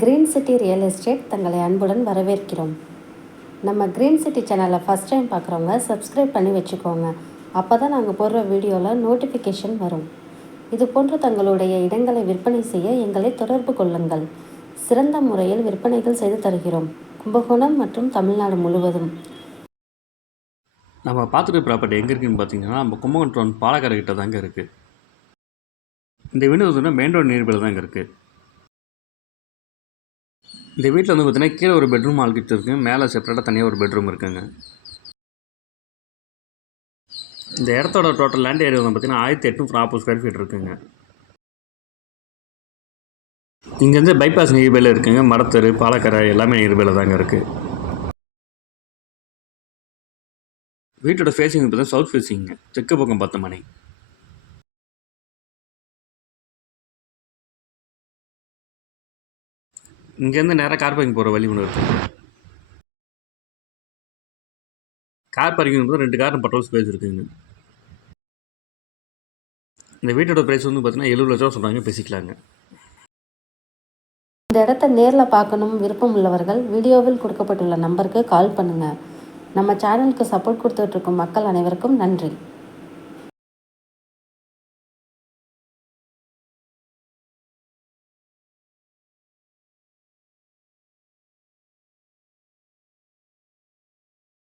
Green city real estate தங்களை அன்புடன் வரவேற்கிறோம். நம்ம கிரீன் சிட்டி சேனலை ஃபஸ்ட் டைம் பார்க்குறவங்க சப்ஸ்கிரைப் பண்ணி வச்சுக்கோங்க. அப்போ தான் நாங்கள் போடுற வீடியோவில் நோட்டிஃபிகேஷன் வரும். இது போன்று தங்களுடைய இடங்களை விற்பனை செய்ய எங்களை தொடர்பு கொள்ளுங்கள். சிறந்த முறையில் விற்பனைகள் செய்து தருகிறோம். கும்பகோணம் மற்றும் தமிழ்நாடு முழுவதும். நம்ம பார்த்துட்டு ப்ராப்பர்ட்டி எங்கே இருக்குதுன்னு பார்த்தீங்கன்னா, நம்ம கும்பகோணம் பாலக்கார கிட்ட தாங்க இருக்குது. இந்த வீடு வந்து மெயின் ரோடு நியர்பையில் தாங்க இருக்குது. இந்த வீட்டில் வந்து பார்த்தீங்கன்னா கீழே ஒரு பெட்ரூம் ஆல்கிட்ட இருக்குது, மேலே செப்பரேட்டாக தனியாக ஒரு பெட்ரூம் இருக்குங்க. இந்த இடத்தோட டோட்டல் லேண்ட் ஏரியா வந்து பார்த்தீங்கன்னா 1840 ஸ்கொயர் ஃபீட் இருக்குங்க. இங்கேருந்து பைபாஸ் நியர்பையில் இருக்குங்க. மரத்தரு, பாலக்கரை எல்லாமே நியர்பையில் தாங்க இருக்குது. வீட்டோட ஃபேஸிங் பார்த்தீங்கன்னா சவுத் ஃபேஸிங்க, தெற்கு பக்கம் 10 மனை. இங்கேருந்து நேராக கார் பார்க்கிங் போகிற வழி ஒன்று இருக்குங்க. கார் பார்க்கிங் போது 2 கார் பெட்ரோல் ஸ்பேஸ் இருக்குங்க. இந்த வீட்டோட ப்ரைஸ் வந்து பார்த்தீங்கன்னா 70 லட்சம் சொல்கிறாங்க, பேசிக்கலாங்க. இந்த இடத்த நேரில் பார்க்கணும் விருப்பம் உள்ளவர்கள் வீடியோவில் கொடுக்கப்பட்டுள்ள நம்பருக்கு கால் பண்ணுங்கள். நம்ம சேனலுக்கு சப்போர்ட் கொடுத்துட்ருக்கும் மக்கள் அனைவருக்கும் நன்றி.